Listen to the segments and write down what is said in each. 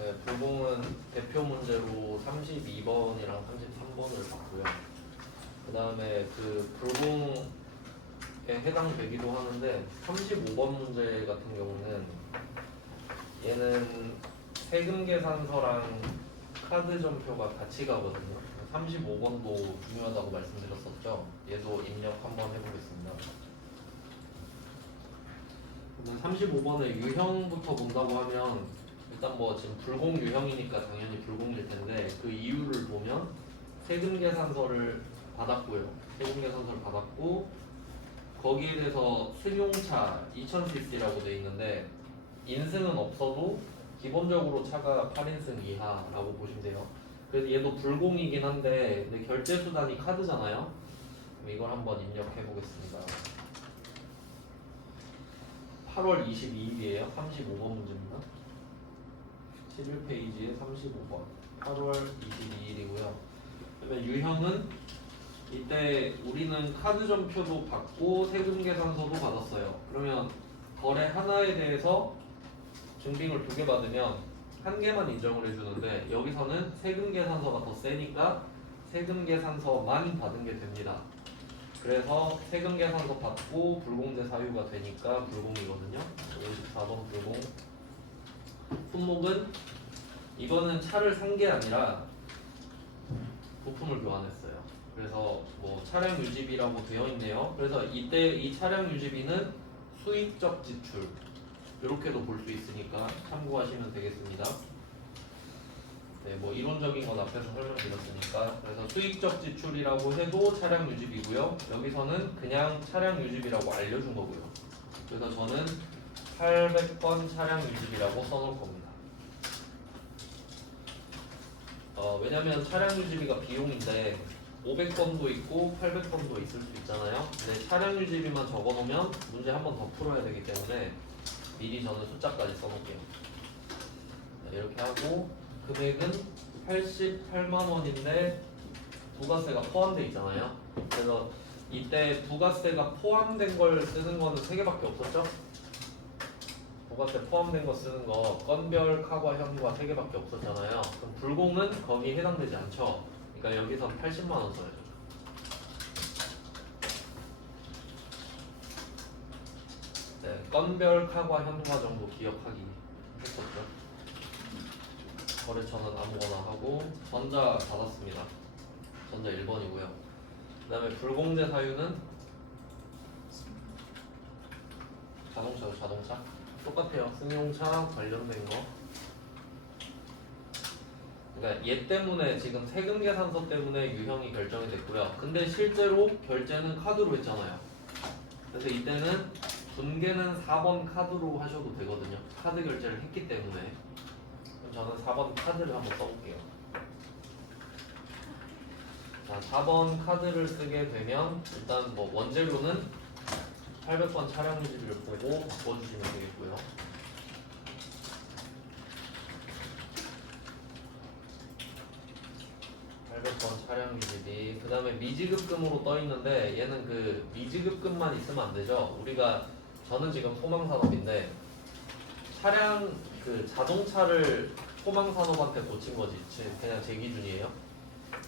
네, 불공은 대표 문제로 32번이랑 33번을 봤고요. 그 다음에 그 불공에 해당되기도 하는데 35번 문제 같은 경우는 얘는 세금 계산서랑 카드 전표가 같이 가거든요. 35번도 중요하다고 말씀드렸었죠. 얘도 입력 한번 해보겠습니다. 35번의 유형부터 본다고 하면 일단 뭐 지금 불공 유형이니까 당연히 불공일 텐데 그 이유를 보면 세금 계산서를 받았고요. 세금 계산서를 받았고 거기에 대해서 승용차 2000cc라고 돼 있는데 인승은 없어도 기본적으로 차가 8인승 이하라고 보시면 돼요. 그래서 얘도 불공이긴 한데 근데 결제 수단이 카드잖아요. 그럼 이걸 한번 입력해 보겠습니다. 8월 22일이에요. 35번 문제입니다. 11페이지에 35번. 8월 22일이고요. 그러면 유형은 이때 우리는 카드 전표도 받고 세금 계산서도 받았어요. 그러면 거래 하나에 대해서 증빙을 2개 받으면 1개만 인정을 해주는데 여기서는 세금 계산서가 더 세니까 세금 계산서만 받은 게 됩니다. 그래서 세금 계산서 받고 불공제 사유가 되니까 불공이거든요. 54번 불공. 품목은 이거는 차를 산 게 아니라 부품을 교환했어요. 그래서 뭐 차량 유지비라고 되어 있네요. 그래서 이때 이 차량 유지비는 수익적 지출 이렇게도 볼 수 있으니까 참고하시면 되겠습니다. 네, 뭐 이론적인 건 앞에서 설명드렸으니까 그래서 수익적 지출이라고 해도 차량 유지비고요. 여기서는 그냥 차량 유지비라고 알려준 거고요. 그래서 저는 800번 차량 유지비라고 써놓을 겁니다. 왜냐면 차량 유지비가 비용인데 500번도 있고 800번도 있을 수 있잖아요. 근데 차량 유지비만 적어놓으면 문제 한 번 더 풀어야 되기 때문에 미리 저는 숫자까지 써놓을게요. 네, 이렇게 하고 금액은 88만 원인데 부가세가 포함되어 있잖아요. 그래서 이때 부가세가 포함된 걸 쓰는 거는 3개밖에 없었죠? 부가세 포함된 거 쓰는 거 건별, 카과, 현과 3개밖에 없었잖아요. 그럼 불공은 거기에 해당되지 않죠. 그러니까 여기서 80만 원 써야죠. 네, 건별, 카과, 현과 정도 기억하기 했었죠. 거래처는 아무거나 하고 전자 받았습니다. 전자 1번이고요. 그 다음에 불공제 사유는 자동차도 자동차 똑같아요. 승용차 관련된 거. 그러니까 얘 때문에 지금 세금 계산서 때문에 유형이 결정이 됐고요. 근데 실제로 결제는 카드로 했잖아요. 그래서 이때는 분계는 4번 카드로 하셔도 되거든요. 카드 결제를 했기 때문에. 저는 4번 카드를 한번 써볼게요. 자, 4번 카드를 쓰게 되면 일단 뭐 원재료는 800번 차량 유지비를 보고 바꿔주시면 되겠고요. 차량 유지비. 그 다음에 미지급금으로 떠 있는데 얘는 그 미지급금만 있으면 안 되죠. 저는 지금 소망산업인데 차량 그 자동차를 소망산업한테 고친 거지. 그냥 제 기준이에요.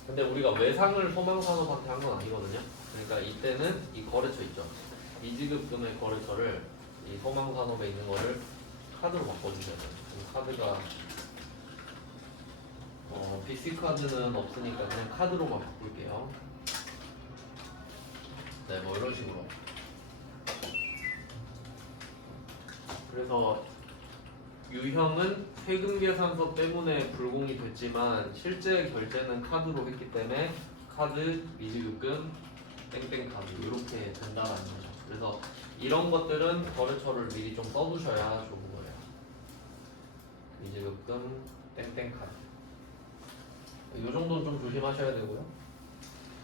근데 우리가 외상을 소망산업한테 한 건 아니거든요. 그러니까 이때는 이 거래처 있죠. 미지급금의 거래처를 이 소망산업에 있는 거를 카드로 바꿔주셔야 돼요. 카드가 BC카드는 없으니까 그냥 카드로만 바꿀게요. 네, 뭐 이런 식으로. 그래서 유형은 세금 계산서 때문에 불공이 됐지만 실제 결제는 카드로 했기 때문에 카드, 미지급금, 땡땡 카드 이렇게 된다라는 거죠. 그래서 이런 것들은 거래처를 미리 좀 써두셔야 좋은 거예요. 미지급금, 땡땡 카드. 이 정도는 좀 조심하셔야 되고요.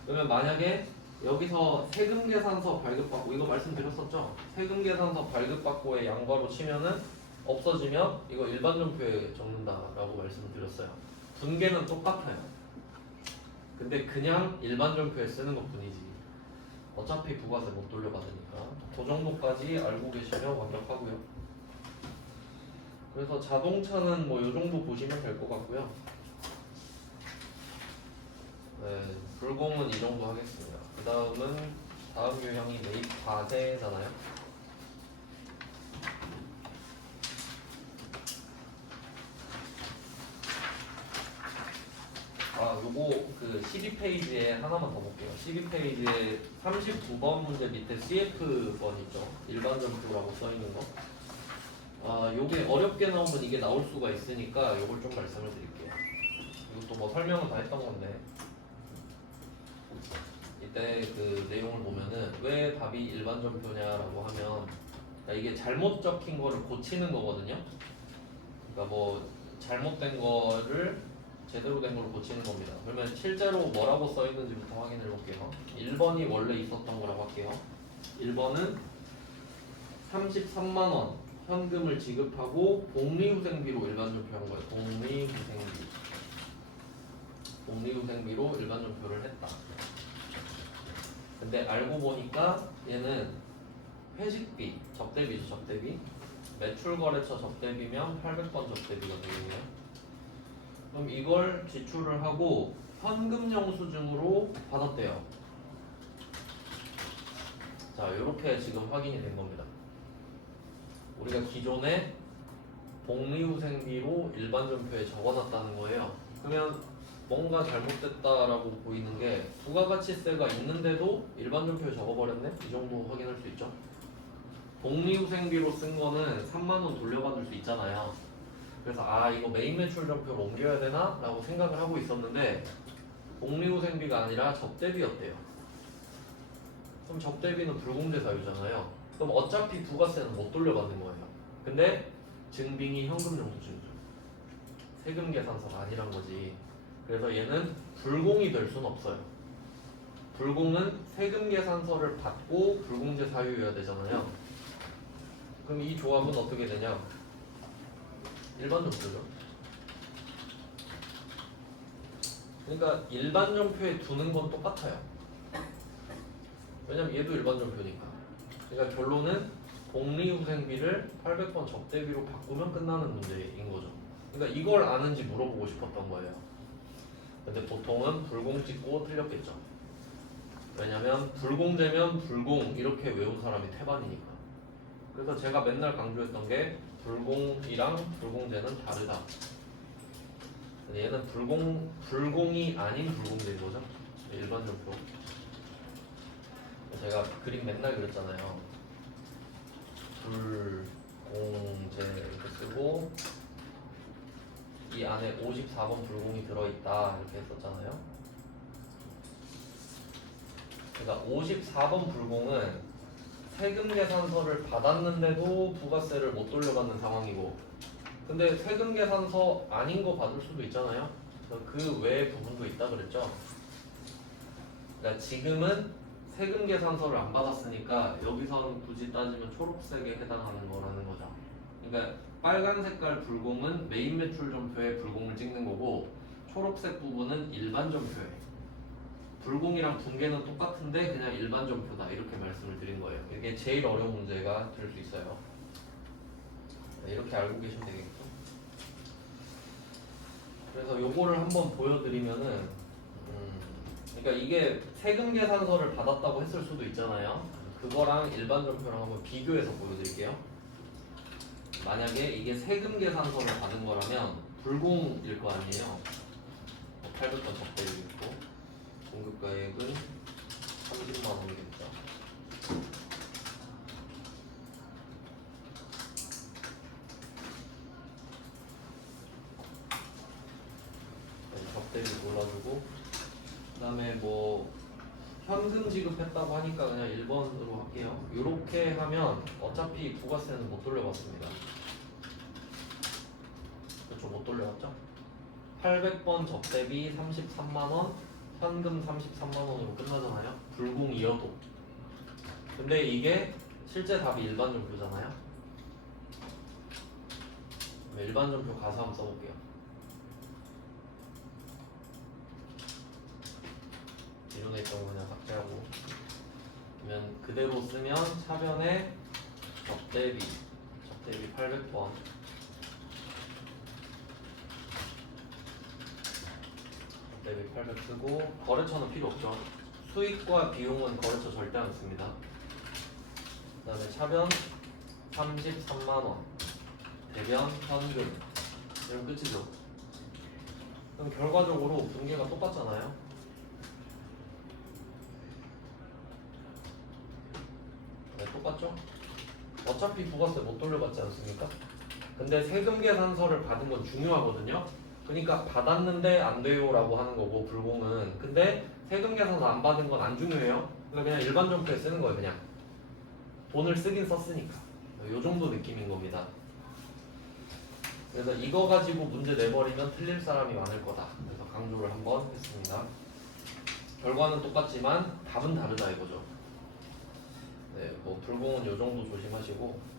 그러면 만약에 여기서 세금 계산서 발급받고 이거 말씀드렸었죠? 세금 계산서 발급받고의 양과로 치면은 없어지면 이거 일반 전표에 적는다라고 말씀드렸어요. 분계는 똑같아요. 근데 그냥 일반 전표에 쓰는 것 뿐이지. 어차피 부가세 못 돌려받으니까. 그 정도까지 알고 계시면 완벽하고요. 그래서 자동차는 뭐 요 정도 보시면 될 것 같고요. 네, 불공은 이 정도 하겠습니다. 그 다음은 다음 유형이 매입 과세잖아요. 요거 그 12페이지에 하나만 더 볼게요. 12페이지에 39번 문제 밑에 CF번 있죠. 일반 점수라고 써 있는 거. 요게 어렵게 나오면 이게 나올 수가 있으니까 요걸 좀 말씀을 드릴게요. 이것도 뭐 설명은 다 했던 건데 이때 그 내용을 보면은 왜 답이 일반 점표냐라고 하면 그러니까 이게 잘못 적힌 거를 고치는 거거든요. 그러니까 뭐 잘못된 거를 제대로 된 걸로 고치는 겁니다. 그러면 실제로 뭐라고 써 있는지부터 확인해 볼게요. 1번이 원래 있었던 거라고 할게요. 1번은 33만 원 현금을 지급하고 복리후생비로 일반 점표한 거예요. 복리후생비로 일반 점표를 했다. 근데 알고 보니까 얘는 회식비, 접대비죠, 접대비. 매출거래처 접대비면 800번 접대비가 되겠네요. 그럼 이걸 지출을 하고 현금 영수증으로 받았대요. 자, 이렇게 지금 확인이 된 겁니다. 우리가 기존에 복리후생비로 일반 점표에 적어놨다는 거예요. 그러면 뭔가 잘못됐다라고 보이는 게 부가가치세가 있는데도 일반 점표에 적어버렸네? 이 정도 확인할 수 있죠. 복리후생비로 쓴 거는 3만 원 돌려받을 수 있잖아요. 그래서 이거 메인 매출 점표로 옮겨야 되나? 라고 생각을 하고 있었는데 복리후생비가 아니라 접대비였대요. 그럼 접대비는 불공제 사유잖아요. 그럼 어차피 부가세는 못 돌려받는 거예요. 근데 증빙이 현금 영수증이죠. 세금 계산서가 아니란 거지. 그래서 얘는 불공이 될 수는 없어요. 불공은 세금 계산서를 받고 불공제 사유여야 되잖아요. 그럼 이 조합은 어떻게 되냐? 일반 점표죠. 그러니까 일반 점표에 두는 건 똑같아요. 왜냐면 얘도 일반 점표니까. 그러니까 결론은 복리후생비를 800번 접대비로 바꾸면 끝나는 문제인 거죠. 그러니까 이걸 아는지 물어보고 싶었던 거예요. 근데 보통은 불공 찍고 틀렸겠죠. 왜냐면 불공제면 불공 이렇게 외운 사람이 태반이니까. 그래서 제가 맨날 강조했던 게 불공이랑 불공제는 다르다. 근데 얘는 불공이 아닌 불공제인 거죠. 일반 점표. 제가 그림 맨날 그렸잖아요. 불공제 이렇게 쓰고 이 안에 54번 불공이 들어있다 이렇게 했었잖아요. 그러니까 54번 불공은 세금 계산서를 받았는데도 부가세를 못 돌려받는 상황이고, 근데 세금 계산서 아닌 거 받을 수도 있잖아요. 그 외의 부분도 있다 그랬죠. 그러니까 지금은 세금 계산서를 안 받았으니까 여기선 굳이 따지면 초록색에 해당하는 거라는 거죠. 그러니까 빨간 색깔 불공은 메인 매출 점표에 불공을 찍는 거고, 초록색 부분은 일반 점표에. 불공이랑 분계는 똑같은데 그냥 일반 점표다 이렇게 말씀을 드린 거예요. 이게 제일 어려운 문제가 될 수 있어요. 네, 이렇게 알고 계시면 되겠죠. 그래서 요거를 한번 보여드리면은 그러니까 이게 세금 계산서를 받았다고 했을 수도 있잖아요. 그거랑 일반 점표랑 한번 비교해서 보여드릴게요. 만약에 이게 세금 계산서를 받은 거라면 불공일 거 아니에요. 800번 적대를 있고 공급가액은 30만 원이겠죠. 적대를 골라주고, 그 다음에 뭐 현금 지급했다고 하니까 그냥 1번으로 할게요. 이렇게 하면 어차피 부가세는 못 돌려받습니다. 그렇죠, 못 돌려받죠? 800번 접대비 33만원, 현금 33만원으로 끝나잖아요. 불공이어도. 근데 이게 실제 답이 일반 점표잖아요. 일반 점표 가서 한번 써볼게요. 기존에 있던 거 그냥 삭제하고, 그러면 그대로 쓰면 차변에 접대비 800번 대비 800 쓰고 거래처는 필요 없죠. 수익과 비용은 거래처 절대 안 씁니다. 그 다음에 차변 33만원, 대변 현금, 이런 끝이죠. 그럼 결과적으로 분계가 똑같잖아요. 네, 똑같죠? 어차피 부가세 못 돌려받지 않습니까? 근데 세금 계산서를 받은 건 중요하거든요. 그러니까 받았는데 안 돼요 라고 하는 거고 불공은. 근데 세금 계산서 안 받은 건 안 중요해요. 그냥 일반 점표에 쓰는 거예요. 그냥 돈을 쓰긴 썼으니까. 요 정도 느낌인 겁니다. 그래서 이거 가지고 문제 내버리면 틀릴 사람이 많을 거다. 그래서 강조를 한번 했습니다. 결과는 똑같지만 답은 다르다 이거죠. 네, 뭐 불공은 요 정도 조심하시고.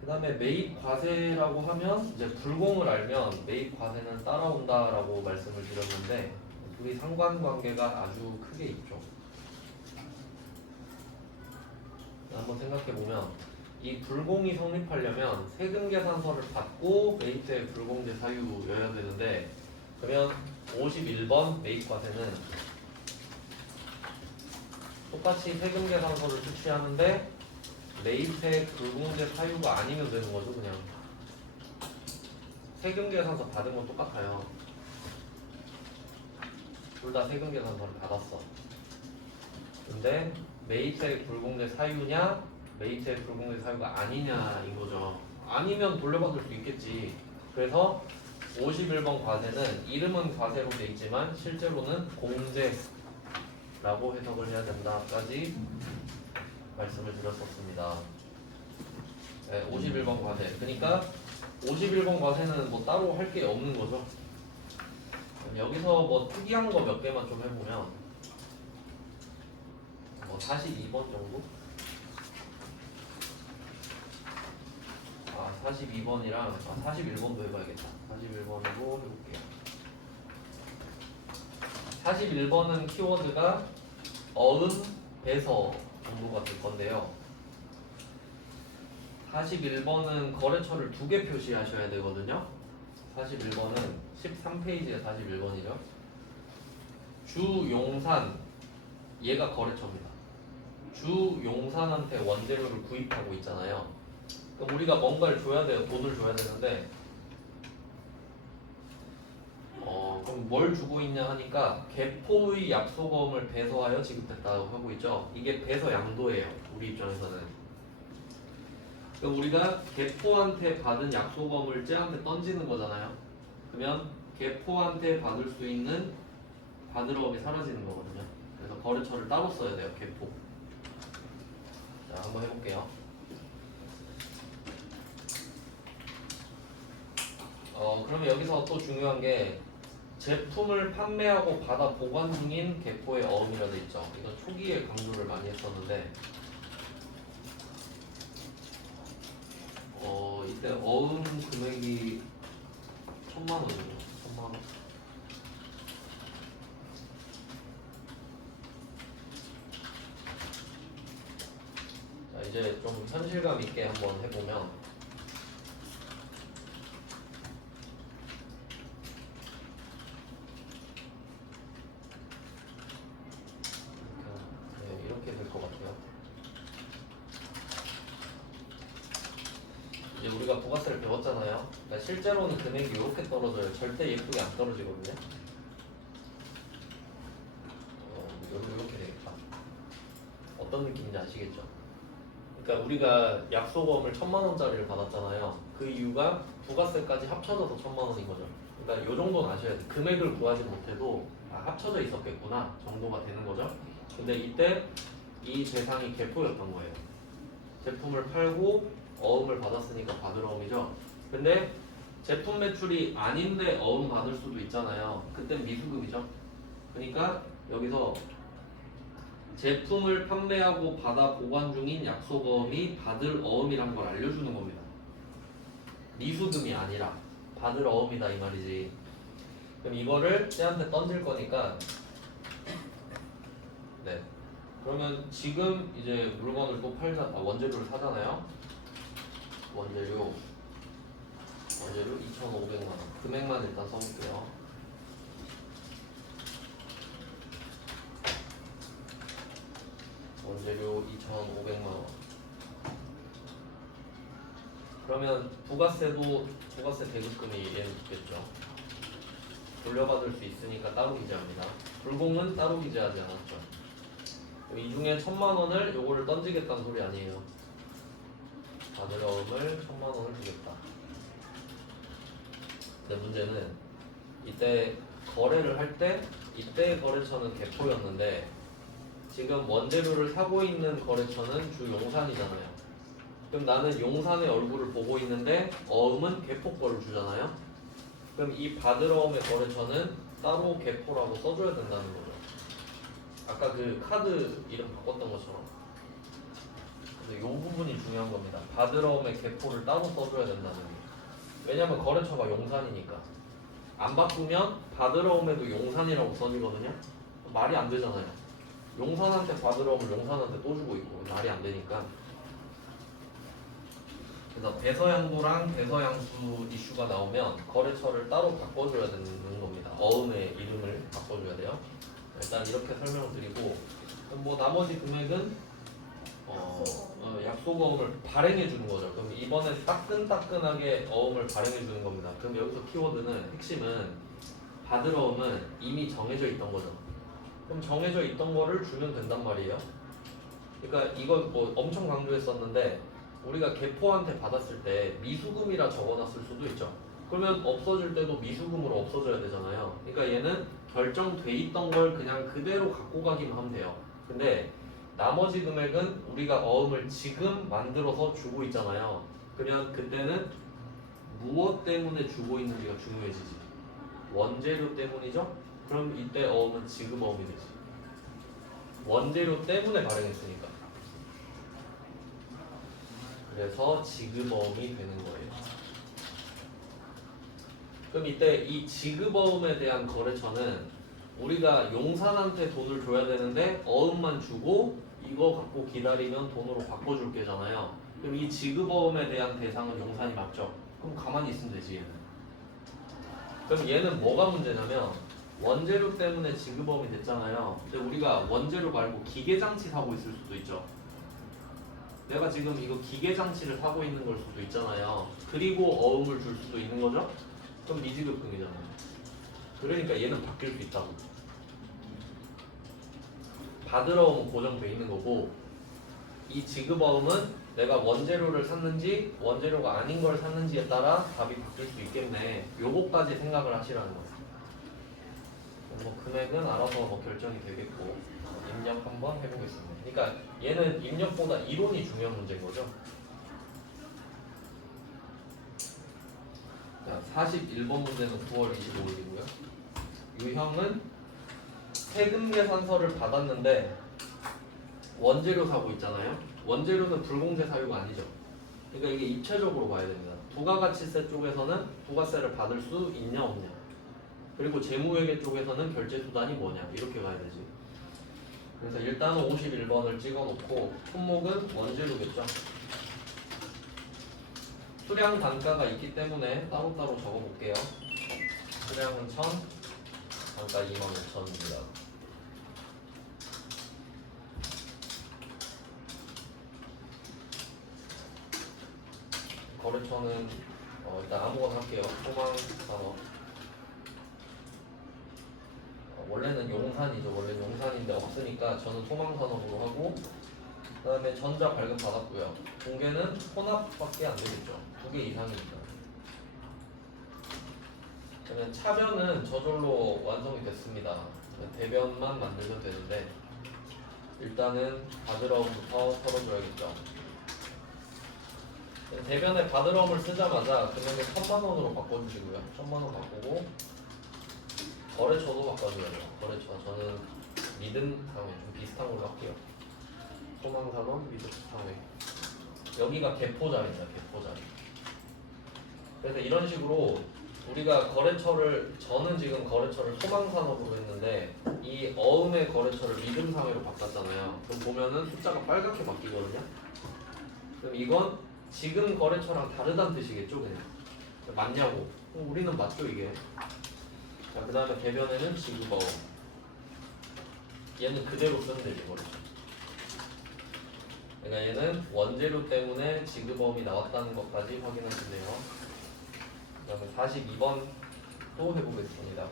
그 다음에 매입 과세라고 하면 이제 불공을 알면 매입 과세는 따라온다라고 말씀을 드렸는데 둘이 상관관계가 아주 크게 있죠. 한번 생각해보면 이 불공이 성립하려면 세금 계산서를 받고 매입세 불공제 사유여야 되는데 그러면 51번 매입 과세는 똑같이 세금 계산서를 수취하는데 매입세 불공제 사유가 아니면 되는 거죠. 그냥 세금 계산서 받은 건 똑같아요. 둘 다 세금 계산서를 받았어. 근데 매입세 불공제 사유냐 매입세 불공제 사유가 아니냐인 거죠. 아니면 돌려받을 수 있겠지. 그래서 51번 과세는 이름은 과세로 돼 있지만 실제로는 공제라고 해석을 해야 된다까지 말씀을 드렸었습니다. 네, 51번 과세. 그러니까 51번 과세는 뭐 따로 할 게 없는 거죠. 여기서 뭐 특이한 거 몇 개만 좀 해보면 뭐 42번 정도? 42번이랑 41번도 해봐야겠다. 41번으로 해볼게요. 41번은 키워드가 어음, 배서 정도가 될 건데요. 41번은 거래처를 2개 표시하셔야 되거든요. 41번은 13페이지에 41번이죠. 주용산, 얘가 거래처입니다. 주용산한테 원재료를 구입하고 있잖아요. 그럼 우리가 뭔가를 줘야 돼요. 돈을 줘야 되는데 그럼 뭘 주고 있냐 하니까 개포의 약소금을 배서하여 지급했다고 하고 있죠. 이게 배서 양도예요. 우리 입장에서는. 그럼 우리가 개포한테 받은 약소금을 쟤한테 던지는 거잖아요. 그러면 개포한테 받을 수 있는 받으러움이 사라지는 거거든요. 그래서 거래처를 따로 써야 돼요. 개포. 자, 한번 해볼게요. 그러면 여기서 또 중요한 게 제품을 판매하고 받아 보관 중인 개포의 어음이라 돼 있죠. 이거 초기에 강조를 많이 했었는데 이때 어음 금액이 1000만원이죠. 1000만원. 자, 이제 좀 현실감 있게 한번 해보면 이렇게 될 것 같아요. 이제 우리가 부가세를 배웠잖아요. 그러니까 실제로는 금액이 이렇게 떨어져요. 절대 예쁘게 안 떨어지거든요. 이렇게 되겠다. 어떤 느낌인지 아시겠죠? 그러니까 우리가 약소금을 1000만원짜리를 받았잖아요. 그 이유가 부가세까지 합쳐져서 1000만원인 거죠. 그러니까 이 정도는 아셔야 돼요. 금액을 구하지 못해도 합쳐져 있었겠구나 정도가 되는 거죠. 근데 이때 이 대상이 개포였던 거예요. 제품을 팔고 어음을 받았으니까 받을 어음이죠. 근데 제품 매출이 아닌데 어음 받을 수도 있잖아요. 그땐 미수금이죠. 그러니까 여기서 제품을 판매하고 받아 보관 중인 약소금이 받을 어음이란 걸 알려주는 겁니다. 미수금이 아니라 받을 어음이다 이 말이지. 그럼 이거를 쟤한테 던질 거니까 네. 그러면 지금 이제 물건을 또 원재료를 사잖아요. 원재료 2,500만원. 금액만 일단 써볼게요. 원재료 2,500만 원. 그러면 부가세 대급금이 얘는 붙겠죠. 돌려받을 수 있으니까 따로 기재합니다. 불공은 따로 기재하지 않았죠. 이 중에 1,000만 원을 요거를 던지겠다는 소리 아니에요. 받으러움을 1,000만 원을 주겠다. 근데 문제는 이때 거래를 할 때 이때의 거래처는 개포였는데 지금 원재료를 사고 있는 거래처는 주 용산이잖아요. 그럼 나는 용산의 얼굴을 보고 있는데 어음은 개포 거를 주잖아요. 그럼 이 받으러움의 거래처는 따로 개포라고 써줘야 된다는 거죠. 아까 그 카드 이름 바꿨던 것처럼. 근데 이 부분이 중요한 겁니다. 받으러움의 개포를 따로 써줘야 된다는 게. 왜냐면 거래처가 용산이니까. 안 바꾸면 받으러움에도 용산이라고 써지거든요. 말이 안 되잖아요. 용산한테 받으러움을 용산한테 또 주고 있고 말이 안 되니까. 그래서 배서양도랑 배서양수 이슈가 나오면 거래처를 따로 바꿔줘야 되는 겁니다. 어음의 이름을 바꿔줘야 돼요. 일단 이렇게 설명드리고 뭐 나머지 금액은 약속 어음을 발행해 주는 거죠. 그럼 이번에 따끈따끈하게 어음을 발행해 주는 겁니다. 그럼 여기서 키워드는 핵심은 받을 어음은 이미 정해져 있던 거죠. 그럼 정해져 있던 거를 주면 된단 말이에요. 그러니까 이건 뭐 엄청 강조했었는데 우리가 개포한테 받았을 때 미수금이라 적어놨을 수도 있죠. 그러면 없어질 때도 미수금으로 없어져야 되잖아요. 그러니까 얘는 결정돼 있던 걸 그냥 그대로 갖고 가기만 하면 돼요. 근데 나머지 금액은 우리가 어음을 지금 만들어서 주고 있잖아요. 그러면 그때는 무엇 때문에 주고 있는지가 중요해지지. 원재료 때문이죠? 그럼 이때 어음은 지금 어음이 되지. 원재료 때문에 발행했으니까. 그래서 지급어음이 되는 거예요. 그럼 이때 이 지급어음에 대한 거래처는 우리가 용산한테 돈을 줘야 되는데 어음만 주고 이거 갖고 기다리면 돈으로 바꿔줄 게잖아요. 그럼 이 지급어음에 대한 대상은 용산이 맞죠? 그럼 가만히 있으면 되지 얘는. 그럼 얘는 뭐가 문제냐면 원재료 때문에 지급어음이 됐잖아요. 근데 우리가 원재료 말고 기계장치 사고 있을 수도 있죠. 내가 지금 이거 기계장치를 사고 있는 걸 수도 있잖아요. 그리고 어음을 줄 수도 있는 거죠? 그럼 미지급금이잖아요. 그러니까 얘는 바뀔 수 있다고. 받으러 어음은 고정돼 있는 거고 이 지급어음은 내가 원재료를 샀는지 원재료가 아닌 걸 샀는지에 따라 답이 바뀔 수 있겠네. 요거까지 생각을 하시라는 거예요. 뭐 금액은 알아서 뭐 결정이 되겠고 입력 한번 해보겠습니다. 그러니까 얘는 입력보다 이론이 중요한 문제인 거죠. 자, 41번 문제는 9월 25일이고요. 유형은 세금 계산서를 받았는데 원재료 사고 있잖아요. 원재료는 불공제 사유가 아니죠. 그러니까 이게 입체적으로 봐야 됩니다. 부가가치세 쪽에서는 부가세를 받을 수 있냐 없냐. 그리고 재무회계 쪽에서는 결제 수단이 뭐냐. 이렇게 가야 되지. 그래서 일단은 51번을 찍어놓고 품목은 원재료겠죠. 수량 단가가 있기 때문에 따로따로 적어볼게요. 수량은 1000, 단가 25,000입니다. 거래처는 일단 아무거나 할게요. 소망산업. 원래는 용산이죠. 원래 용산인데 없으니까 저는 소망산업으로 하고 그 다음에 전자 발급 받았고요. 공개는 혼합밖에 안 되겠죠. 2개 이상이니까. 그러면 차변은 저절로 완성이 됐습니다. 대변만 만들면 되는데 일단은 받으러움부터 털어줘야겠죠. 대변에 받으러움을 쓰자마자 금액을 1000만원으로 바꿔주시고요. 1000만원 바꾸고 거래처도 바꿔줘야 돼요. 거래처 저는 믿음 상회 좀 비슷한 걸로 할게요. 소망산업 믿음 상회. 여기가 개포자리입니다. 개포자리. 그래서 이런 식으로 우리가 거래처를 저는 지금 거래처를 소망산업으로 했는데 이 어음의 거래처를 믿음 상회로 바꿨잖아요. 그럼 보면은 숫자가 빨갛게 바뀌거든요. 그럼 이건 지금 거래처랑 다르다는 뜻이겠죠, 그냥. 맞냐고. 우리는 맞죠, 이게. 자, 그 다음에 대변에는 지급어음. 얘는 그대로 쓰면 되지, 거래처. 그러니까 얘는 원재료 때문에 지급어음이 나왔다는 것까지 확인하시네요. 그 다음에 42번 또 해보겠습니다.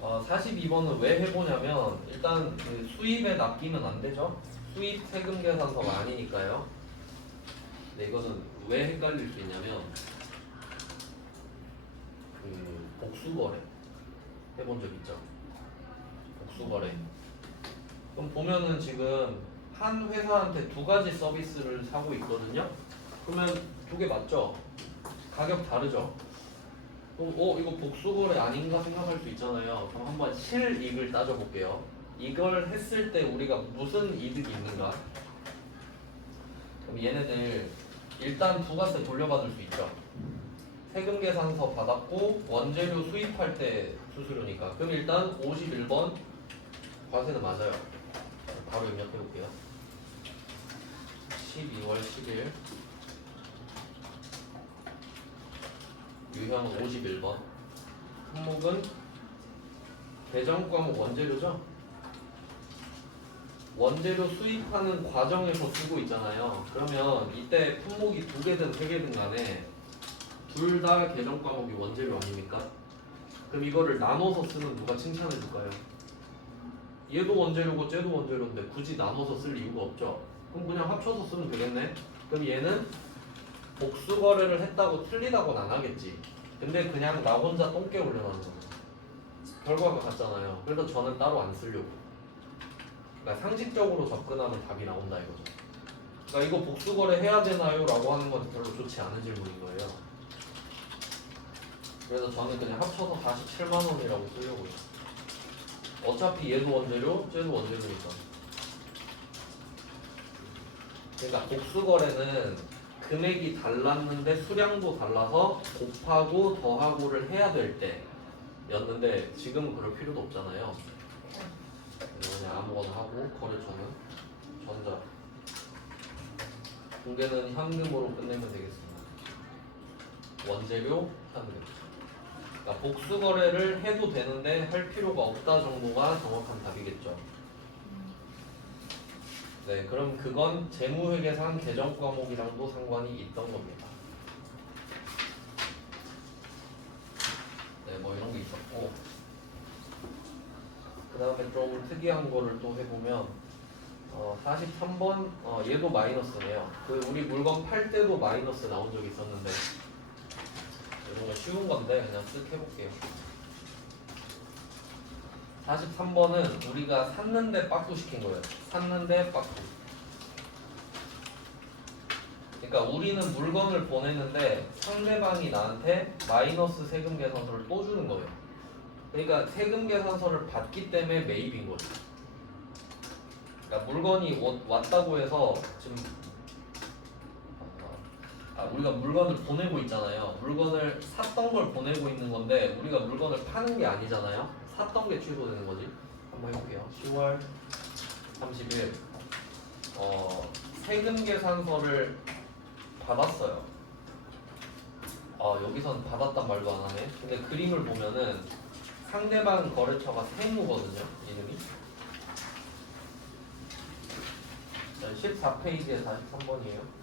42번은 왜 해보냐면 일단 그 수입에 낚이면 안 되죠. 수입 세금 계산서가 아니니까요. 근데 이거는 왜 헷갈릴 수 있냐면 그 복수거래 해본 적 있죠. 복수거래. 그럼 보면은 지금 한 회사한테 두 가지 서비스를 사고 있거든요. 그러면 두 개 맞죠? 가격 다르죠? 그럼 이거 복수거래 아닌가 생각할 수 있잖아요. 그럼 한번 실이익을 따져볼게요. 이걸 했을 때 우리가 무슨 이득이 있는가? 그럼 얘네들 일단 부가세 돌려받을 수 있죠. 세금 계산서 받았고 원재료 수입할 때 수수료니까. 그럼 일단 51번 과세는 맞아요. 바로 입력해 볼게요. 12월 10일 유형 51번 품목은 계정 과목 원재료죠? 원재료 수입하는 과정에서 쓰고 있잖아요. 그러면 이때 품목이 두 개든 세 개든 간에 둘 다 계정 과목이 원재료 아닙니까? 그럼 이거를 나눠서 쓰면 누가 칭찬해 줄까요? 얘도 원재료고 쟤도 원재료인데 굳이 나눠서 쓸 이유가 없죠. 그럼 그냥 합쳐서 쓰면 되겠네. 그럼 얘는 복수 거래를 했다고 틀리다고는 안 하겠지. 근데 그냥 나 혼자 똥개 올려놓는 거죠. 결과가 같잖아요. 그래서 저는 따로 안 쓰려고. 그러니까 상식적으로 접근하면 답이 나온다 이거죠. 그러니까 이거 복수 거래 해야 되나요? 라고 하는 건 별로 좋지 않은 질문인 거예요. 그래서 저는 그냥 합쳐서 47만 원이라고 쓰려고요. 어차피 얘도 원재료, 쟤도 원재료니까. 그러니까 복수 거래는 금액이 달랐는데 수량도 달라서 곱하고 더하고를 해야 될 때였는데 지금은 그럴 필요도 없잖아요. 그냥 아무거나 하고 거래처는 전자. 공개는 현금으로 끝내면 되겠습니다. 원재료, 현금. 그러니까 복수 거래를 해도 되는데 할 필요가 없다 정도가 정확한 답이겠죠. 네, 그럼 그건 재무회계상 계정 과목이랑도 상관이 있던 겁니다. 네, 뭐 이런 게 있었고, 그 다음에 좀 특이한 거를 또 해보면 43번 얘도 마이너스네요. 그 우리 물건 팔 때도 마이너스 나온 적이 있었는데 이런 거 쉬운 건데 그냥 쓱 해볼게요. 43번은 우리가 샀는데 빠꾸 시킨 거예요. 샀는데 빠꾸. 그러니까 우리는 물건을 보내는데 상대방이 나한테 마이너스 세금 계산서를 또 주는 거예요. 그러니까 세금 계산서를 받기 때문에 매입인 거죠. 그러니까 물건이 왔다고 해서 지금 우리가 물건을 보내고 있잖아요. 물건을 샀던 걸 보내고 있는 건데 우리가 물건을 파는 게 아니잖아요. 샀던 게 취소되는 거지. 한번 해볼게요. 10월 30일 세금 계산서를 받았어요. 여기선 받았단 말도 안 하네. 근데 그림을 보면은 상대방 거래처가 세무거든요. 이름이. 14페이지에 43번이에요.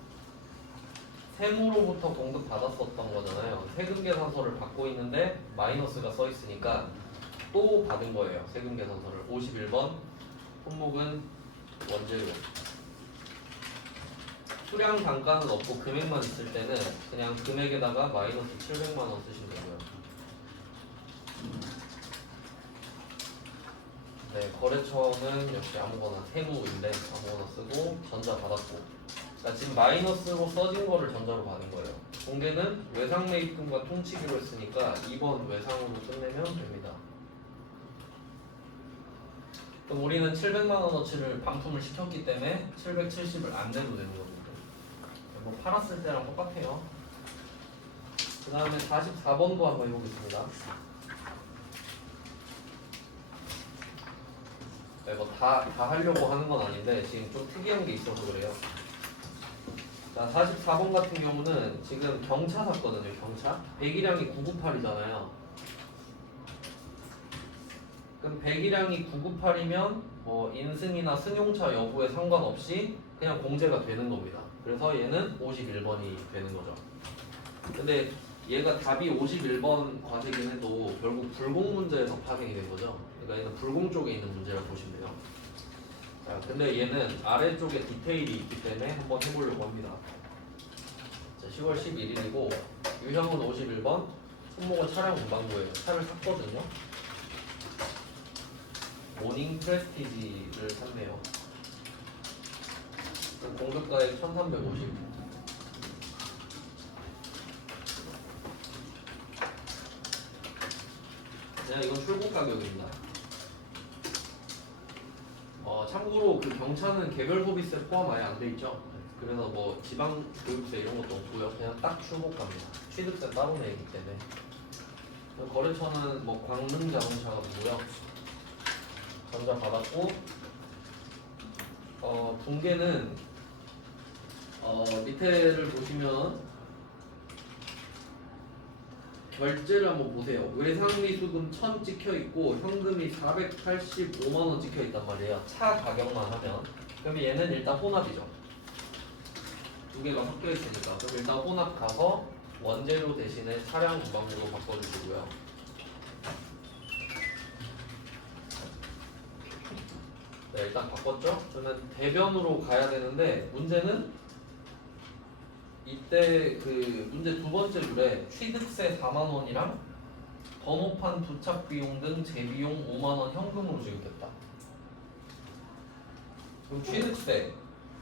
세무로부터 공급 받았었던 거잖아요. 세금 계산서를 받고 있는데 마이너스가 써 있으니까 또 받은 거예요. 세금 계산서를. 51번 품목은 원재료. 수량 단가는 없고 금액만 있을 때는 그냥 금액에다가 마이너스 700만 원 쓰시면 되고요. 네, 거래처는 역시 아무거나 세무인데 아무거나 쓰고 전자 받았고. 그러니까 지금 마이너스로 써진 거를 전자로 받은 거예요. 공개는 외상 매입금과 통치기로 했으니까 2번 외상으로 끝내면 됩니다. 그럼 우리는 700만 원어치를 반품을 시켰기 때문에 770을 안 내도 되는 거죠. 뭐 팔았을 때랑 똑같아요. 그 다음에 44번도 한번 해보겠습니다. 네, 뭐 다 하려고 하는 건 아닌데 지금 좀 특이한 게 있어서 그래요. 자, 44번 같은 경우는 지금 경차 샀거든요. 경차. 배기량이 998이잖아요. 그럼 배기량이 998이면 뭐 인승이나 승용차 여부에 상관없이 그냥 공제가 되는 겁니다. 그래서 얘는 51번이 되는 거죠. 근데 얘가 답이 51번 과제긴 해도 결국 불공 문제에서 파생이 된 거죠. 그러니까 얘는 불공 쪽에 있는 문제라고 보시면 돼요. 자, 근데 얘는 아래쪽에 디테일이 있기 때문에 한번 해보려고 합니다. 자, 10월 11일이고 유형은 51번, 손목은 차량 문방구예요. 차를 샀거든요. 모닝 프레스티지를 샀네요. 공급가액 1350. 그냥 이건 출고 가격입니다. 참고로 그 경차는 개별 소비세 포함 아예 안 돼 있죠. 그래서 뭐 지방 교육세 이런 것도 없고요. 그냥 딱 출고가입니다. 취득세 따로 내기 때문에. 거래처는 뭐 광릉 자동차가 뭐고요. 전자 받았고, 분계는 밑에를 보시면 결제를 한번 보세요. 외상미수금 1000 찍혀 있고 현금이 485만 원 찍혀 있단 말이에요. 차 가격만 하면. 그러면 얘는 일단 혼합이죠. 두 개가 섞여 있으니까. 그럼 일단 혼합 가서 원재료 대신에 차량 무방비로 바꿔주시고요. 네, 일단 바꿨죠? 그러면 대변으로 가야 되는데 문제는 이때 그 문제 두 번째 줄에 취득세 4만 원이랑 번호판 부착 비용 등 재비용 5만 원 현금으로 지급했다. 그럼 취득세,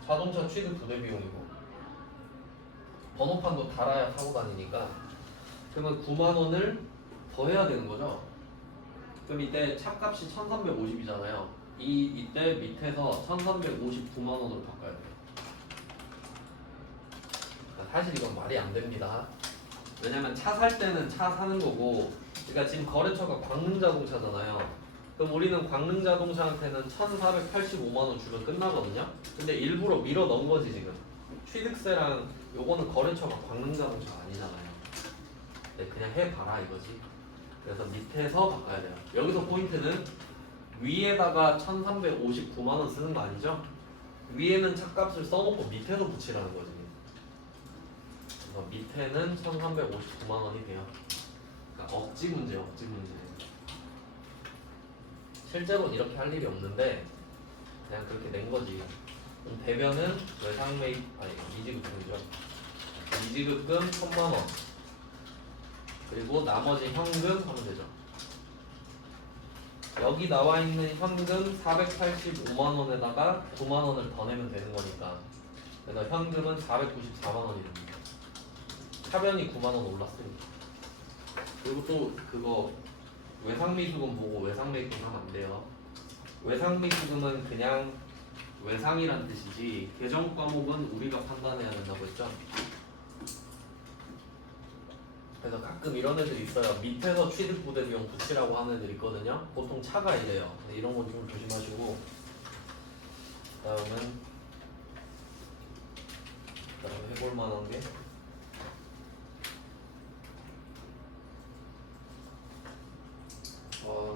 자동차 취득 부대 비용이고 번호판도 달아야 타고 다니니까 그러면 9만 원을 더 해야 되는 거죠. 그럼 이때 차값이 1350이잖아요. 이때 밑에서 1359만 원으로 바꿔야 돼요. 사실 이건 말이 안 됩니다. 왜냐면 차 살 때는 차 사는 거고, 그러니까 지금 거래처가 광릉자동차잖아요. 그럼 우리는 광릉자동차한테는 1,485만 원 주면 끝나거든요. 근데 일부러 밀어 넣은 거지 지금. 취득세랑 요거는 거래처가 광릉자동차가 아니잖아요. 네, 그냥 해봐라 이거지. 그래서 밑에서 바꿔야 돼요. 여기서 포인트는 위에다가 1,359만 원 쓰는 거 아니죠? 위에는 차값을 써놓고 밑에서 붙이라는 거지. 밑에는 1,359만 원이 돼요. 그러니까 억지 문제. 실제로는 이렇게 할 일이 없는데 그냥 그렇게 낸 거지. 그럼 대변은 외상매입 미지급금이죠. 미지급금 1,000만 원. 그리고 나머지 현금 하면 되죠. 여기 나와 있는 현금 485만 원에다가 9만 원을 더 내면 되는 거니까. 그래서 현금은 494만 원이 됩니다. 차변이 9만 원 올랐으니까. 그리고 또 그거 외상미수금 보고 외상매입금 하면 안 돼요. 외상미수금은 그냥 외상이란 뜻이지 계정 과목은 우리가 판단해야 된다고 했죠. 그래서 가끔 이런 애들 있어요. 밑에서 취득부대 비용 붙이라고 하는 애들 있거든요. 보통 차가 이래요. 근데 이런 건 좀 조심하시고. 그다음에 해볼 만한 게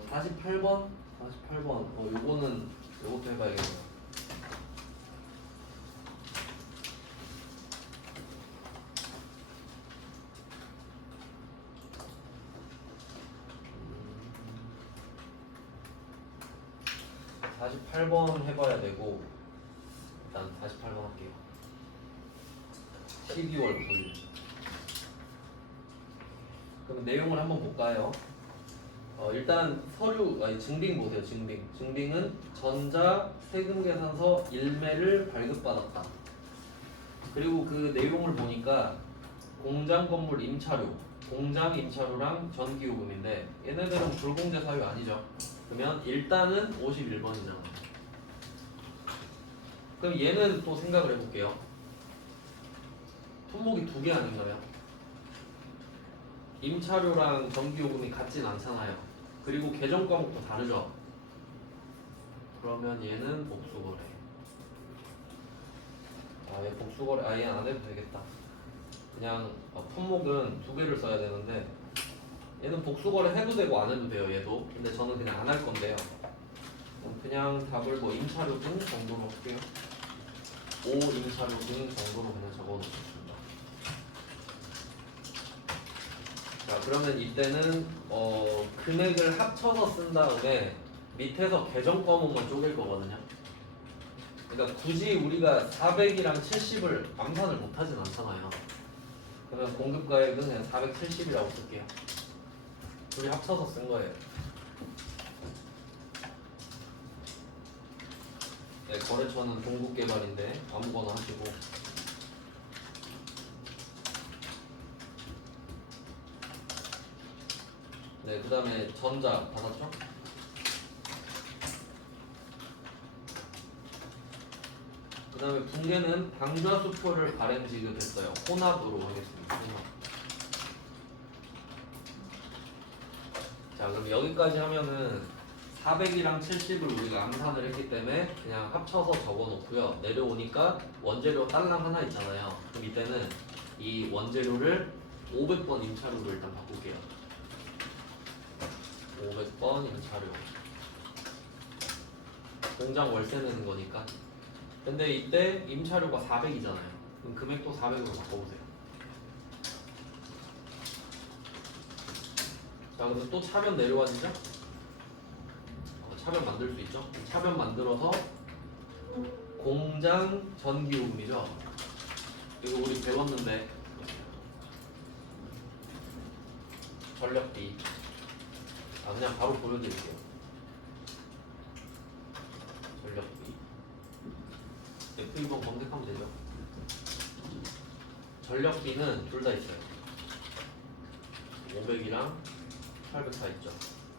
48번? 48번. 요것도 해봐야겠네요. 음, 48번 해봐야 되고, 일단 48번 할게요. 12월 9일. 그럼 내용을 한번 볼까요? 일단 증빙 보세요. 증빙은 전자 세금계산서 1매를 발급받았다. 그리고 그 내용을 보니까 공장 건물 임차료, 공장 임차료랑 전기요금인데 얘네들은 불공제 사유 아니죠. 그러면 일단은 51번이잖아. 그럼 얘는 또 생각을 해볼게요. 품목이 두 개 아닌가요? 임차료랑 전기요금이 같진 않잖아요. 그리고 계정 과목도 다르죠. 그러면 얘는 복수거래. 얘 복수거래 얘 안 해도 되겠다. 그냥 품목은 두 개를 써야 되는데 얘는 복수거래 해도 되고 안 해도 돼요. 얘도. 근데 저는 그냥 안 할 건데요. 그냥 답을 뭐 임차료 등 정도로 할게요. 5 임차료 등 정도로 그냥 적어놓겠습니다. 자, 그러면 이때는 금액을 합쳐서 쓴 다음에 밑에서 계정 과목만 쪼갤 거거든요. 그러니까 굳이 우리가 400이랑 70을 암산을 못하진 않잖아요. 그러면 공급가액은 그냥 470이라고 쓸게요. 둘이 합쳐서 쓴 거예요. 네, 거래처는 동국개발인데 아무거나 하시고. 네, 그 다음에 전자 받았죠? 그 다음에 붕괴는 방좌수표를 발행 지급했어요. 혼합으로 하겠습니다. 혼합. 자, 그럼 여기까지 하면은 400이랑 70을 우리가 암산을 했기 때문에 그냥 합쳐서 적어놓고요. 내려오니까 원재료 딸랑 하나 있잖아요. 그럼 이때는 이 원재료를 500번 임차료로 일단 바꿀게요. 500번 임차료. 공장 월세 내는 거니까. 근데 이때 임차료가 400이잖아요. 그럼 금액도 400으로 바꿔보세요. 자, 그래서 또 차변 내려와지죠? 차변 만들 수 있죠? 차변 만들어서 공장 전기요금이죠? 이거 우리 배웠는데 전력비. 그냥 바로 보여드릴게요. 전력비. F2번 검색하면 되죠. 전력비는 둘 다 있어요. 500이랑 800 다 있죠.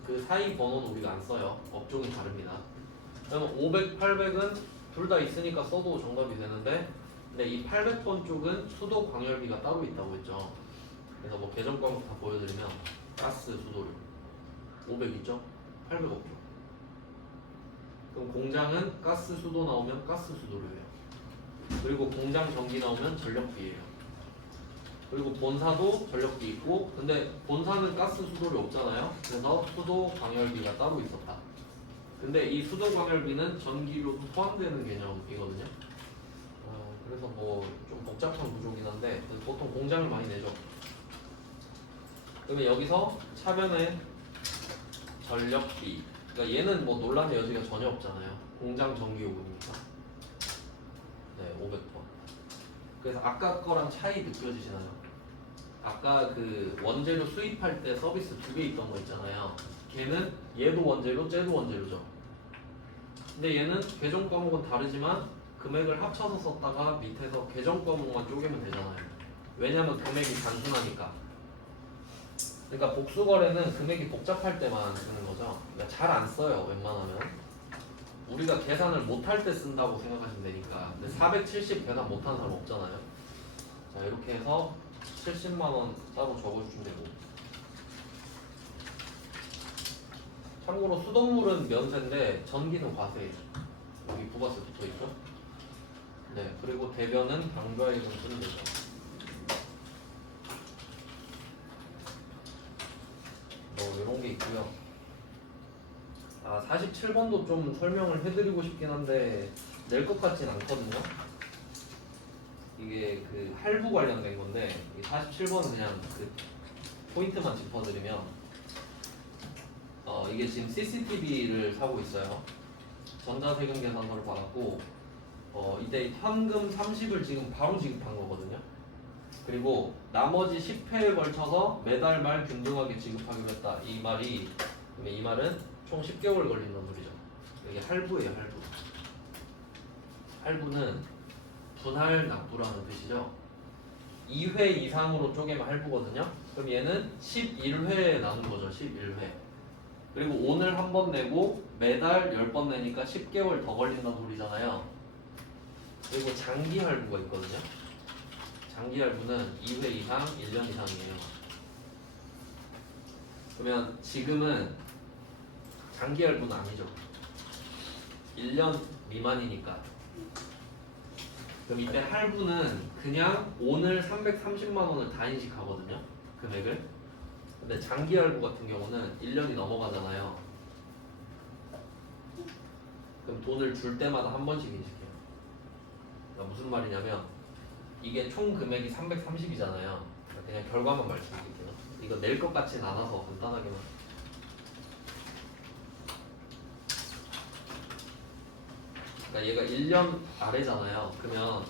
그 사이 번호는 우리가 안 써요. 업종이 다릅니다. 그러면 500, 800은 둘 다 있으니까 써도 정답이 되는데, 근데 이 800번 쪽은 수도 광열비가 따로 있다고 했죠. 그래서 뭐 계정 과목 다 보여드리면 가스 수도료 500 있죠? 800 없죠. 그럼 공장은 가스 수도 나오면 가스 수도료예요. 그리고 공장 전기 나오면 전력비예요. 그리고 본사도 전력비 있고, 근데 본사는 가스 수도료 없잖아요. 그래서 수도 광열비가 따로 있었다. 근데 이 수도 광열비는 전기료도 포함되는 개념이거든요. 그래서 뭐 좀 복잡한 구조긴 한데 보통 공장을 많이 내죠. 그러면 여기서 차변의 전력비, 그러니까 얘는 뭐 논란의 여지가 전혀 없잖아요. 공장 전기요금이니까. 네, 500번. 그래서 아까 거랑 차이 느껴지시나요? 아까 그 원재료 수입할 때 서비스 두 개 있던 거 있잖아요. 걔는 얘도 원재료, 쟤도 원재료죠. 근데 얘는 계정 과목은 다르지만 금액을 합쳐서 썼다가 밑에서 계정 과목만 쪼개면 되잖아요. 왜냐면 금액이 단순하니까. 그러니까 복수거래는 금액이 복잡할 때만 쓰는 거죠. 그러니까 잘 안 써요, 웬만하면. 우리가 계산을 못할 때 쓴다고 생각하시면 되니까. 근데 470 계산 못하는 사람 없잖아요. 자, 이렇게 해서 70만 원 따로 적어주시면 되고. 참고로 수돗물은 면세인데 전기는 과세예요. 여기 부가세 붙어있죠. 네, 그리고 대변은 방좌액은 쓰면 되죠. 이런 게 있고요. 47번도 좀 설명을 해드리고 싶긴 한데 낼 것 같진 않거든요. 이게 그 할부 관련된 건데 47번은 그냥 그 포인트만 짚어드리면 이게 지금 CCTV를 사고 있어요. 전자세금 계산서를 받았고 이때 현금 30을 지금 바로 지급한 거거든요. 그리고 나머지 10회에 걸쳐서 매달 말 균등하게 지급하기로 했다. 이 말은 총 10개월 걸린다는 소리죠. 이게 할부예요, 할부. 할부는 분할 납부라는 뜻이죠. 2회 이상으로 쪼개면 할부거든요. 그럼 얘는 11회에 나눈 거죠, 11회. 그리고 오늘 한 번 내고 매달 10번 내니까 10개월 더 걸린다는 소리잖아요. 그리고 장기 할부가 있거든요. 장기 할부는 2회 이상, 1년 이상이에요. 그러면 지금은 장기 할부는 아니죠. 1년 미만이니까. 그럼 이때 할부는 그냥 오늘 330만 원을 다 인식하거든요. 금액을. 근데 장기 할부 같은 경우는 1년이 넘어가잖아요. 그럼 돈을 줄 때마다 한 번씩 인식해요. 그러니까 무슨 말이냐면 이게 총 금액이 330이잖아요. 그냥 결과만 말씀드릴게요. 이거 낼 것 같진 않아서 간단하게만. 그러니까 얘가 1년 아래잖아요. 그러면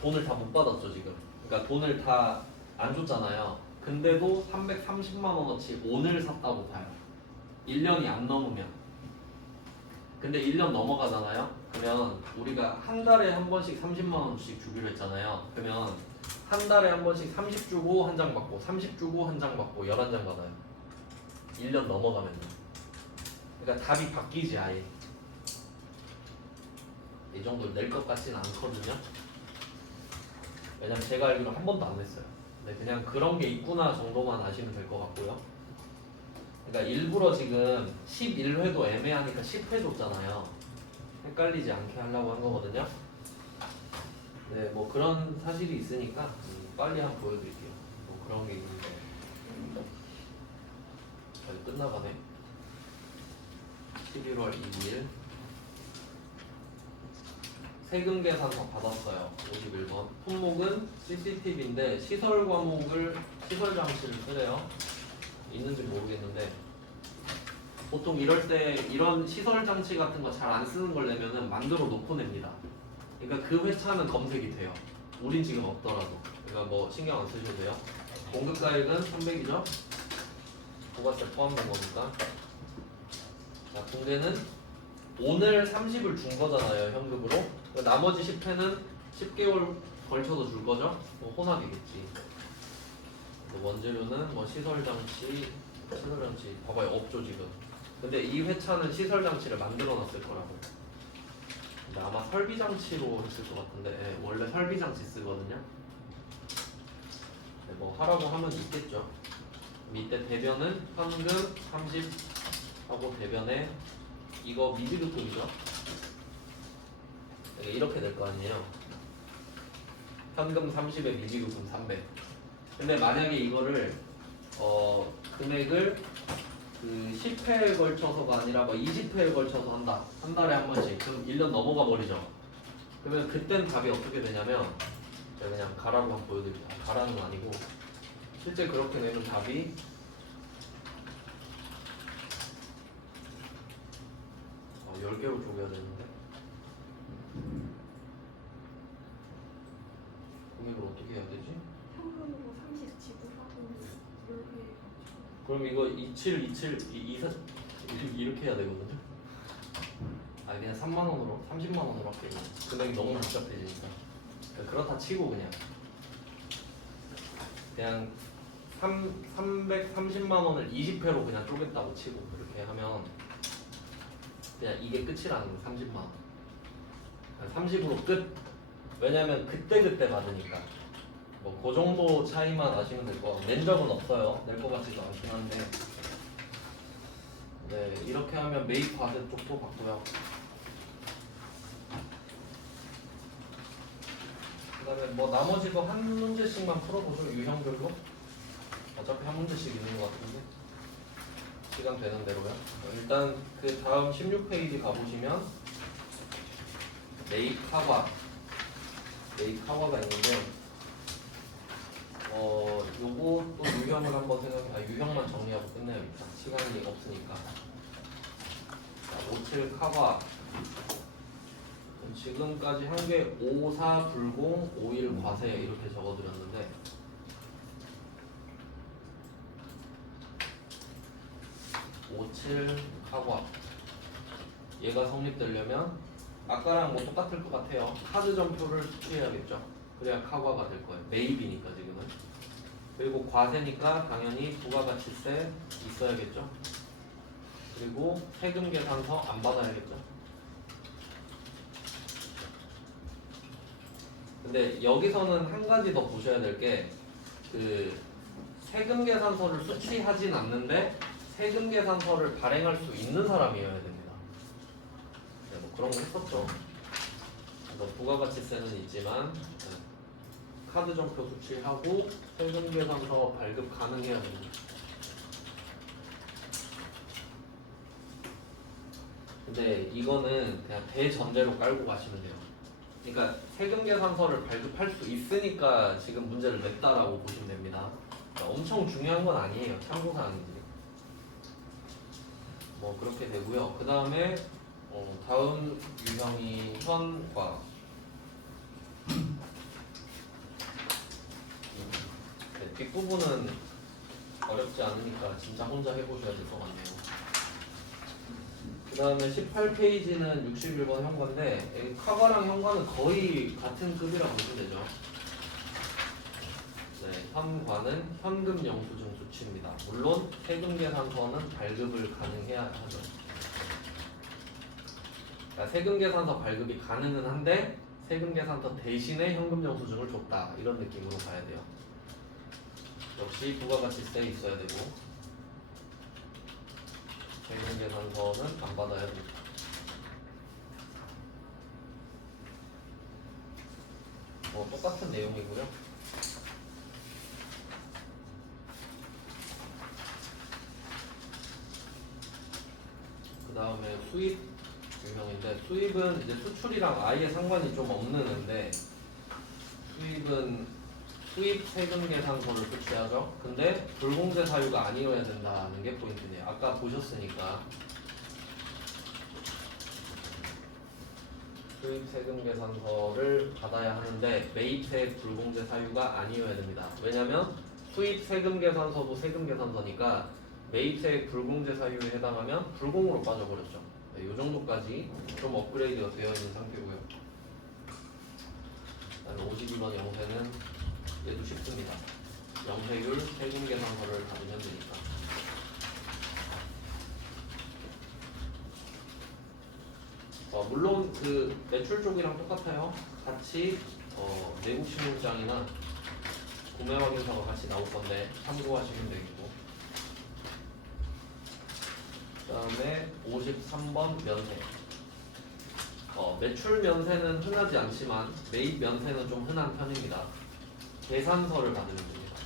돈을 다 못 받았죠 지금. 그러니까 돈을 다 안 줬잖아요. 근데도 330만 원어치 오늘 샀다고 봐요. 1년이 안 넘으면. 근데 1년 넘어가잖아요. 그러면 우리가 한 달에 한 번씩 30만 원씩 주기로 했잖아요. 그러면 한 달에 한 번씩 30 주고 한 장 받고 30 주고 한 장 받고 11장 받아요. 1년 넘어가면. 그러니까 답이 바뀌지 아예. 이 정도 낼 것 같지는 않거든요. 왜냐면 제가 알기로 한 번도 안 냈어요. 근데 그냥 그런 게 있구나 정도만 아시면 될 것 같고요. 그러니까 일부러 지금 11회도 애매하니까 10회 줬잖아요. 헷갈리지 않게 하려고 한 거거든요. 네, 뭐 그런 사실이 있으니까 빨리 한번 보여드릴게요. 뭐 그런 게 있는데 거의 끝나가네. 11월 2일 세금 계산서 받았어요. 51번. 품목은 CCTV인데 시설 과목을 시설 장치를 쓰래요. 있는지 모르겠는데 보통 이럴 때 이런 시설 장치 같은 거 잘 안 쓰는 걸 내면은 만들어 놓고 냅니다. 그러니까 그 회차는 검색이 돼요. 우린 지금 없더라도. 그러니까 뭐 신경 안 쓰셔도 돼요. 공급가액은 300이죠. 부가세 포함된 거니까. 자, 공제는 오늘 30을 준 거잖아요, 현금으로. 나머지 10회는 10개월 걸쳐서 줄 거죠. 뭐 혼합이겠지. 원재료는 뭐 시설장치 봐봐요, 없죠 지금. 근데 이 회차는 시설장치를 만들어 놨을 거라고. 근데 아마 설비장치로 했을 것 같은데, 예, 원래 설비장치 쓰거든요. 네, 뭐 하라고 하면 있겠죠. 밑에 대변은 현금 30 하고 대변에 이거 미지급금이죠. 이렇게 될 거 아니에요. 현금 30에 미지급금 300. 근데 만약에 이거를 금액을 그 10회에 걸쳐서가 아니라 뭐 20회에 걸쳐서 한다. 한 달에 한 번씩. 그럼 1년 넘어가 버리죠. 그러면 그땐 답이 어떻게 되냐면 제가 그냥 가라고 한번 보여드릴게요. 가라는 건 아니고 실제 그렇게 내면 답이 10개로 쪼개야 되는데 금액을 어떻게 해야 되지? 현금으로 30 지불하고 10회. 그럼 이거 27 이렇게 해야 되거든요. 아니 그냥 3만 원으로 30만 원으로 할게요. 금액이 너무 복잡해지니까. 그렇다 치고 그냥 330만 원을 20회로 그냥 쪼갰다고 치고 그렇게 하면 그냥 이게 끝이라는 거. 30만 원. 30으로 끝. 왜냐면 그때 받으니까. 뭐 그 정도 차이만 아시면 될 거. 낸 적은 없어요. 낼 것 같지도 않긴 한데. 네, 이렇게 하면 매입 과세 쪽도 봤고요. 그다음에 뭐 나머지도 한 문제씩만 풀어보죠. 유형별로. 어차피 한 문제씩 있는 것 같은데. 시간 되는 대로요. 일단 그 다음 16페이지 가보시면 매입 카과가 있는데 요거 또 유형을 한번 유형만 정리하고 끝내야겠다. 시간이 없으니까. 자, 57 카과 지금까지 한 게 54 불공 51 과세 이렇게 적어드렸는데 57 카과 얘가 성립되려면 아까랑 뭐 똑같을 것 같아요. 카드 점표를 수취해야겠죠. 그래야 카과가 될 거예요. 매입이니까 지금은. 그리고 과세니까 당연히 부가가치세 있어야겠죠. 그리고 세금 계산서 안 받아야겠죠. 근데 여기서는 한 가지 더 보셔야 될 게 그 세금 계산서를 수취하진 않는데 세금 계산서를 발행할 수 있는 사람이어야 됩니다. 네, 뭐 그런 거 했었죠. 부가가치세는 있지만 카드 점표 수취하고 세금 계산서 발급 가능해야 됩니다. 근데 이거는 그냥 대전제로 깔고 가시면 돼요. 그러니까 세금 계산서를 발급할 수 있으니까 지금 문제를 냈다라고 보시면 됩니다. 그러니까 엄청 중요한 건 아니에요. 참고사항이지. 뭐 그렇게 되고요. 그 다음에 다음 유형이 현과. 네, 뒷부분은 어렵지 않으니까 진짜 혼자 해보셔야 될 것 같네요. 그 다음에 18페이지는 61번 현관인데 카바랑 현관은 거의 같은 급이라고 보시면 되죠. 네, 현관은 현금 영수증 수취입니다. 물론 세금 계산서는 발급을 가능해야 하죠. 그러니까 세금 계산서 발급이 가능은 한데 세금 계산서 대신에 현금 영수증을 줬다 이런 느낌으로 봐야 돼요. 역시 부가가치세 있어야 되고 세금 계산서는 안 받아야 됩니다. 똑같은 내용이고요. 그 다음에 수입 유형인데 수입은 이제 수출이랑 아예 상관이 좀 없는데 수입은 수입 세금 계산서를 수취하죠. 근데 불공제 사유가 아니어야 된다는 게 포인트네요. 아까 보셨으니까 수입 세금 계산서를 받아야 하는데 매입세액 불공제 사유가 아니어야 됩니다. 왜냐면 수입 세금 계산서도 세금 계산서니까 매입세액 불공제 사유에 해당하면 불공으로 빠져버렸죠. 네, 이 정도까지 좀 업그레이드가 되어 있는 상태고요. 그다음에 52번 영세는 얘도 쉽습니다. 영세율 세금 계산서를 받으면 되니까. 물론 그 매출 쪽이랑 똑같아요. 같이 내국 신문장이나 구매 확인서가 같이 나올 건데 참고하시면 되겠고. 그다음에 53번 면세. 매출 면세는 흔하지 않지만 매입 면세는 좀 흔한 편입니다. 계산서를 받으면 됩니다.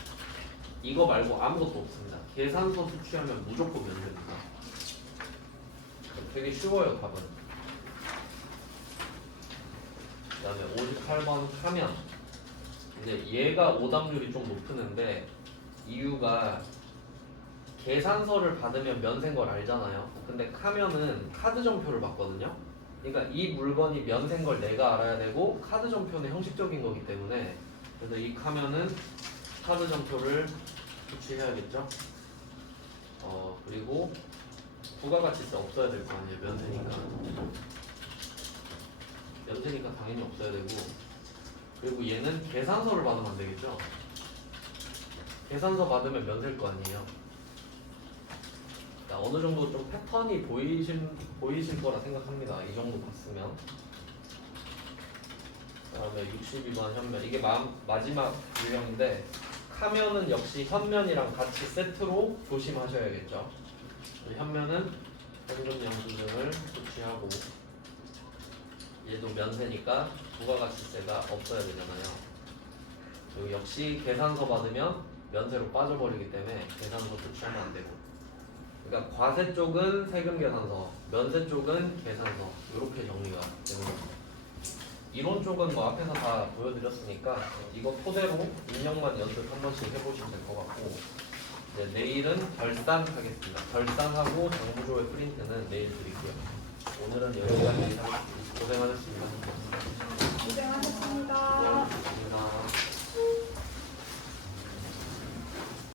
이거 말고 아무것도 없습니다. 계산서 수취하면 무조건 면세입니다. 되게 쉬워요, 답은. 그 다음에 58번 카면. 이제 얘가 오답률이 좀 높은데 이유가 계산서를 받으면 면세인 걸 알잖아요. 근데 카면은 카드 점표를 받거든요. 그러니까 이 물건이 면세인 걸 내가 알아야 되고 카드 점표는 형식적인 거기 때문에 그래서 이 카면은 카드 점표를 수취해야겠죠. 그리고 부가가치세 없어야 될 거 아니에요. 면세니까. 면세니까 당연히 없어야 되고 그리고 얘는 계산서를 받으면 안 되겠죠. 계산서 받으면 면세일 거 아니에요. 자, 어느 정도 좀 패턴이 보이실 거라 생각합니다. 이 정도 봤으면. 그다음에 62번 현면. 이게 마지막 유형인데 카면은 역시 현면이랑 같이 세트로 조심하셔야겠죠. 현면은 현금 영수증을 수취하고 얘도 면세니까 부가가치세가 없어야 되잖아요. 그리고 역시 계산서 받으면 면세로 빠져버리기 때문에 계산서 수취하면 안 되고. 그러니까 과세 쪽은 세금 계산서, 면세 쪽은 계산서 이렇게 정리가 되는 겁니다. 이론 쪽은 뭐 앞에서 다 보여드렸으니까 이거 토대로 입력만 연습 한 번씩 해보시면 될 것 같고 이제 내일은 결산하겠습니다. 결산하고 정부조회 프린트는 내일 드릴게요. 오늘은 여기까지 고생하셨습니다.